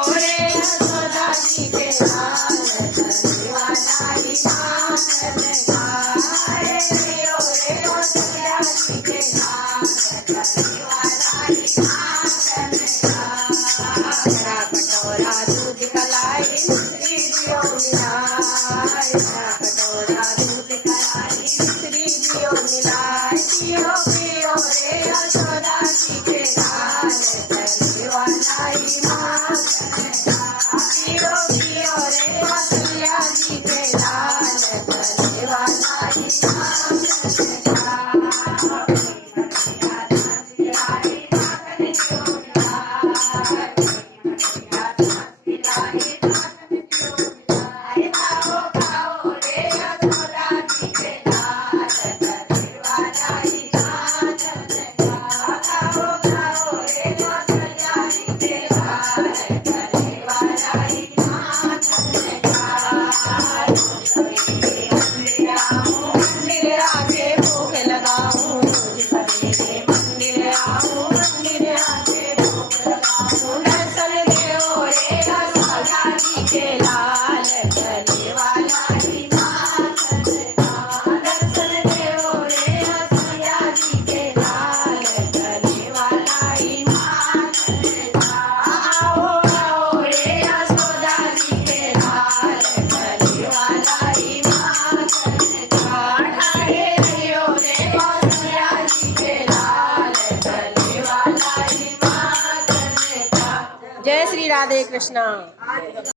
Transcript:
ओरे यशोदा जी के लाल धनवालाई मातन गाए ओरे कौशल्या जी के लाल धनवालाई मातन गाए कटोरा दूध कलाई श्री दियो मिलाए कटोरा दूध कलाई श्री दियो मिलाए पियो पियो रे यशोदा जी के लाल धनवालाई पियो पियो रे कौशल्या जी के लाल धनवालाई जय श्री राधे कृष्णा।